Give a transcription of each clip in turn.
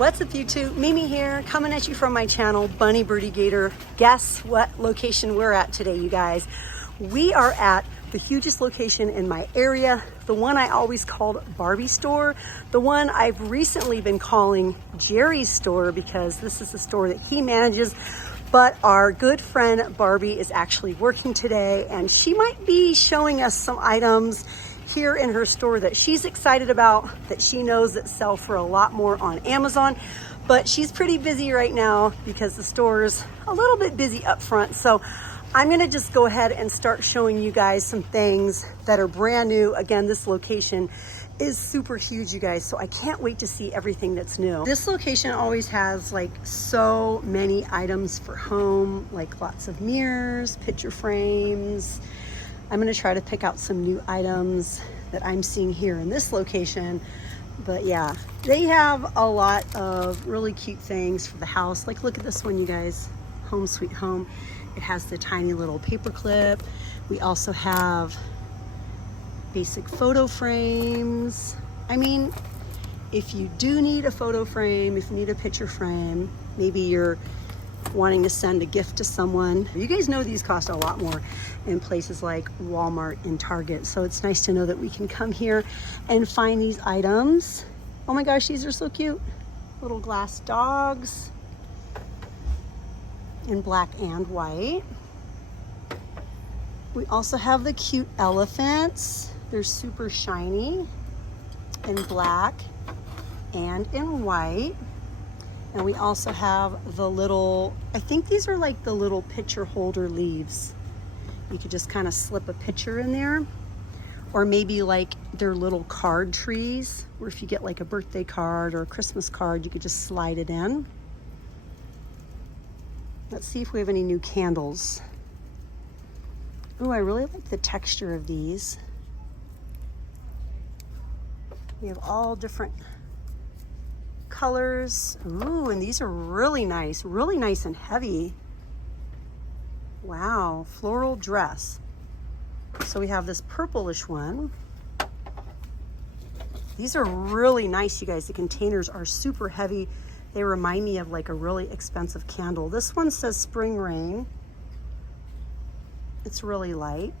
What's up YouTube? Mimi here, coming at you from my channel, Bunny, Birdy, Gator. Guess what location we're at today, you guys? We are at the hugest location in my area, the one I always called Barbie store, the one I've recently been calling Jerry's store because this is the store that he manages. But our good friend Barbie is actually working today, and she might be showing us some items here in her store that she's excited about, that she knows that sell for a lot more on Amazon. But she's pretty busy right now because the store's a little bit busy up front. So I'm gonna just go ahead and start showing you guys some things that are brand new. Again, this location is super huge, you guys, so I can't wait to see everything that's new. This location always has like so many items for home, like lots of mirrors, picture frames. I'm gonna try to pick out some new items that I'm seeing here in this location. But yeah, they have a lot of really cute things for the house. Like look at this one, you guys, Home Sweet Home. It has the tiny little paper clip. We also have basic photo frames. I mean, if you do need a photo frame, if you need a picture frame, maybe you're wanting to send a gift to someone. You guys know these cost a lot more in places like Walmart and Target. So it's nice to know that we can come here and find these items. Oh my gosh, these are so cute. Little glass dogs in black and white. We also have the cute elephants. They're super shiny in black and in white. And we also have the little, I think these are like the little picture holder leaves. You could just kind of slip a picture in there. Or maybe like they're little card trees, where if you get like a birthday card or a Christmas card, you could just slide it in. Let's see if we have any new candles. Ooh, I really like the texture of these. We have all different colors. Ooh, and these are really nice and heavy. Wow, floral dress. So we have this purplish one. These are really nice, you guys. The containers are super heavy. They remind me of like a really expensive candle. This one says Spring Rain. It's really light.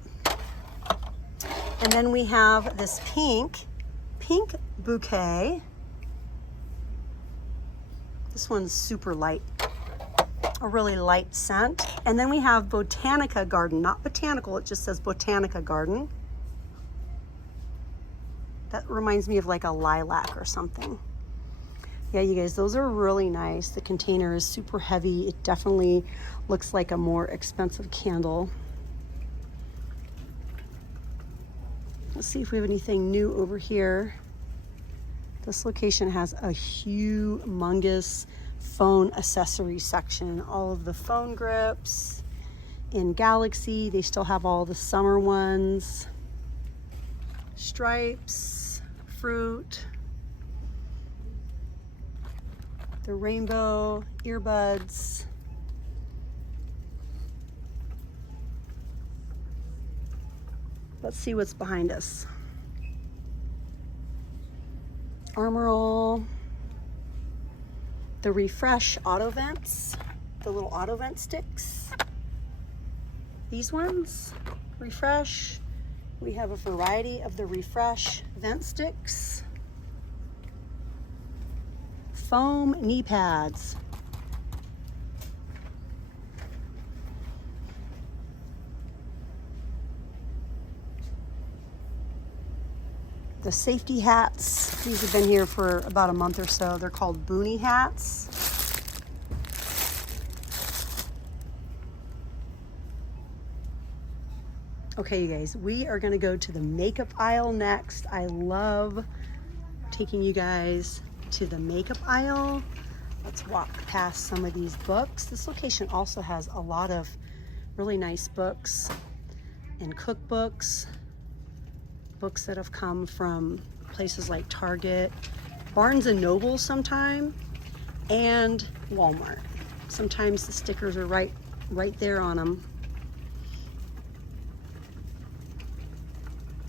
And then we have this pink bouquet. This one's super light, a really light scent. And then we have Botanica Garden, not botanical, it just says Botanica Garden. That reminds me of like a lilac or something. Yeah, you guys, those are really nice. The container is super heavy. It definitely looks like a more expensive candle. Let's see if we have anything new over here. This location has a humongous phone accessory section. All of the phone grips in Galaxy. They still have all the summer ones. Stripes, fruit, the rainbow earbuds. Let's see what's behind us. Armor All, the Refresh auto vents, the little auto vent sticks. These ones, Refresh. We have a variety of the Refresh vent sticks. Foam knee pads. The safety hats, these have been here for about a month or so. They're called Boonie hats. Okay, you guys, we are gonna go to the makeup aisle next. I love taking you guys to the makeup aisle. Let's walk past some of these books. This location also has a lot of really nice books and cookbooks. Books that have come from places like Target, Barnes and Noble sometime, and Walmart. Sometimes the stickers are right there on them.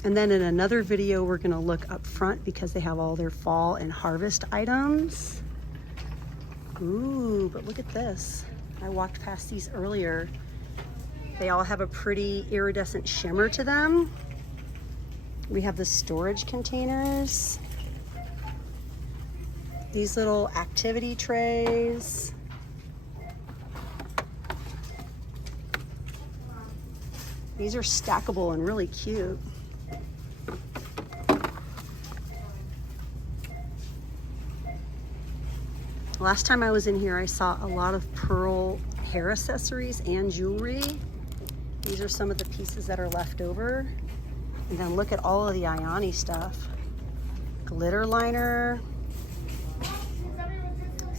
And then in another video, we're gonna look up front because they have all their fall and harvest items. Ooh, but look at this. I walked past these earlier. They all have a pretty iridescent shimmer to them. We have the storage containers. These little activity trays. These are stackable and really cute. Last time I was in here, I saw a lot of pearl hair accessories and jewelry. These are some of the pieces that are left over. And then look at all of the Ioni stuff. Glitter liner,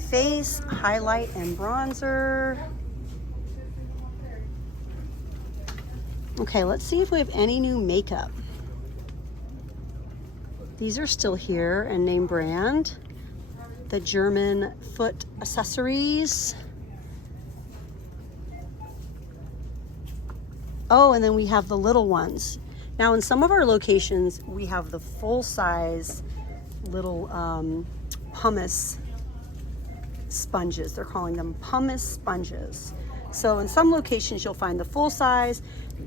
face, highlight, and bronzer. Okay, let's see if we have any new makeup. These are still here and name brand. The German foot accessories. Oh, and then we have the little ones. Now in some of our locations, we have the full size little pumice sponges. They're calling them pumice sponges. So in some locations, you'll find the full size,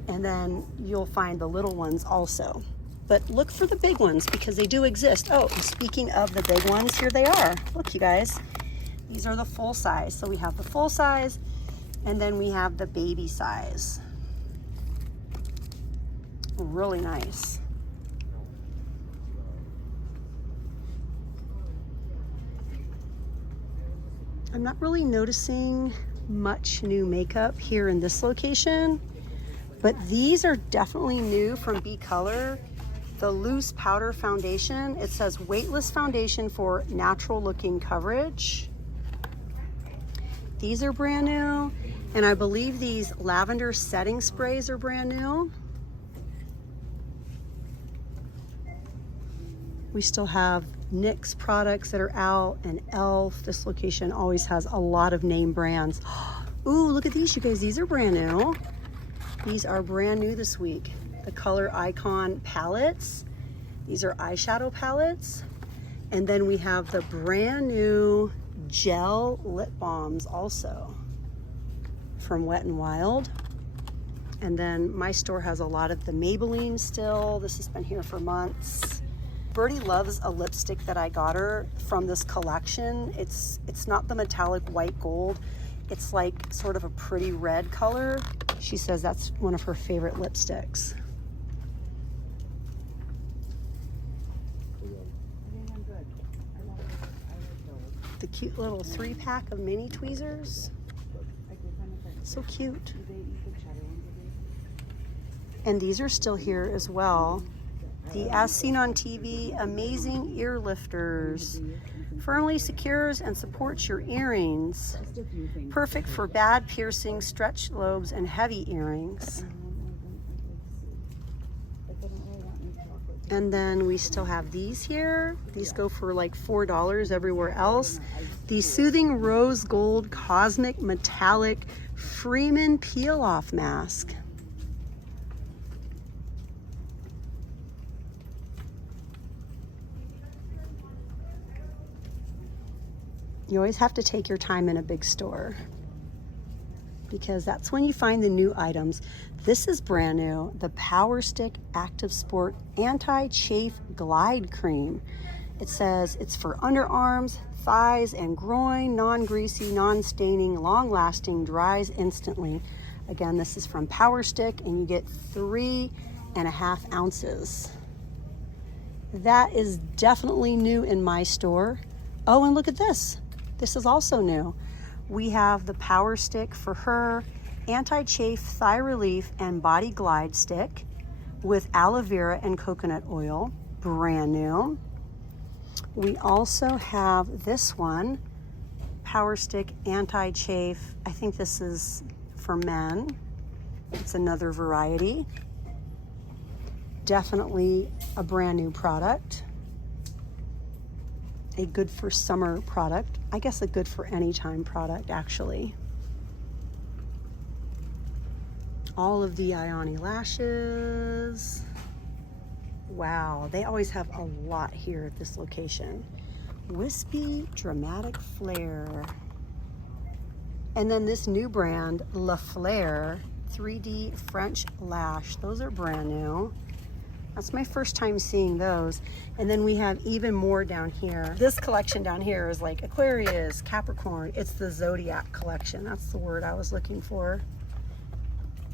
and then you'll find the little ones also. But look for the big ones because they do exist. Oh, and speaking of the big ones, here they are. Look, you guys. These are the full size. So we have the full size, and then we have the baby size. Really nice. I'm not really noticing much new makeup here in this location, but these are definitely new from B Color. The loose powder foundation. It says weightless foundation for natural looking coverage. These are brand new, and I believe these lavender setting sprays are brand new. We still have NYX products that are out, and e.l.f. This location always has a lot of name brands. Ooh, look at these, you guys. These are brand new. These are brand new this week. The Color Icon palettes. These are eyeshadow palettes. And then we have the brand new gel lip balms also from Wet n Wild. And then my store has a lot of the Maybelline still. This has been here for months. Birdy loves a lipstick that I got her from this collection. It's not the metallic white gold. It's like sort of a pretty red color. She says that's one of her favorite lipsticks. The cute little 3-pack of mini tweezers. So cute. And these are still here as well. The As Seen on TV Amazing Ear Lifters. Firmly secures and supports your earrings. Perfect for bad piercing, stretched lobes, and heavy earrings. And then we still have these here. These go for like $4 everywhere else. The Soothing Rose Gold Cosmic Metallic Freeman Peel-Off Mask. You always have to take your time in a big store because that's when you find the new items. This is brand new, the Power Stick Active Sport Anti-Chafe Glide Cream. It says it's for underarms, thighs, and groin, non-greasy, non-staining, long-lasting, dries instantly. Again, this is from Power Stick, and you get 3.5 ounces. That is definitely new in my store. Oh, and look at this. This is also new. We have the Power Stick for Her Anti-Chafe Thigh Relief and Body Glide Stick with aloe vera and coconut oil, brand new. We also have this one, Power Stick Anti-Chafe. I think this is for men. It's another variety. Definitely a brand new product. A good for summer product. I guess a good for any time product, actually. All of the Ioni lashes. Wow, they always have a lot here at this location. Wispy Dramatic Flare. And then this new brand, La Flare 3D French Lash. Those are brand new. That's my first time seeing those. And then we have even more down here. This collection down here is like Aquarius, Capricorn. It's the Zodiac collection. That's the word I was looking for.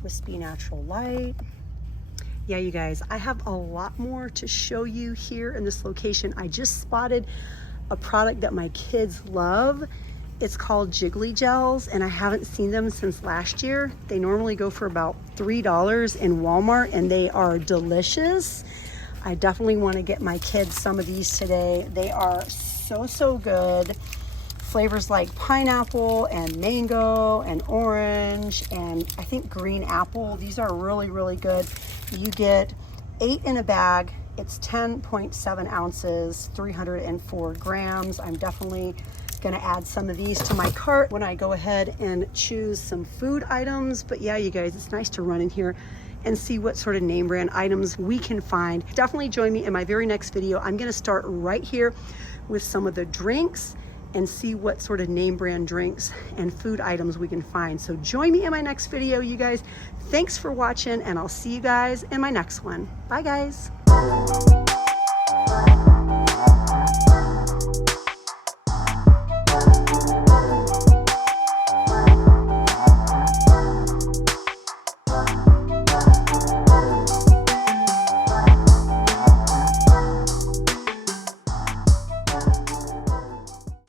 Wispy Natural Light. Yeah, you guys, I have a lot more to show you here in this location. I just spotted a product that my kids love. It's called Jiggly Gels, and I haven't seen them since last year. They normally go for about $3 in Walmart, and they are delicious. I definitely want to get my kids some of these today. They are so good. Flavors like pineapple and mango and orange and I think green apple. These are really good. You get 8 in a bag. It's 10.7 ounces, 304 grams. I'm definitely gonna add some of these to my cart when I go ahead and choose some food items. But yeah, you guys, it's nice to run in here and see what sort of name brand items we can find. Definitely join me in my very next video. I'm gonna start right here with some of the drinks and see what sort of name brand drinks and food items we can find. So join me in my next video, you guys. Thanks for watching, and I'll see you guys in my next one. Bye, guys.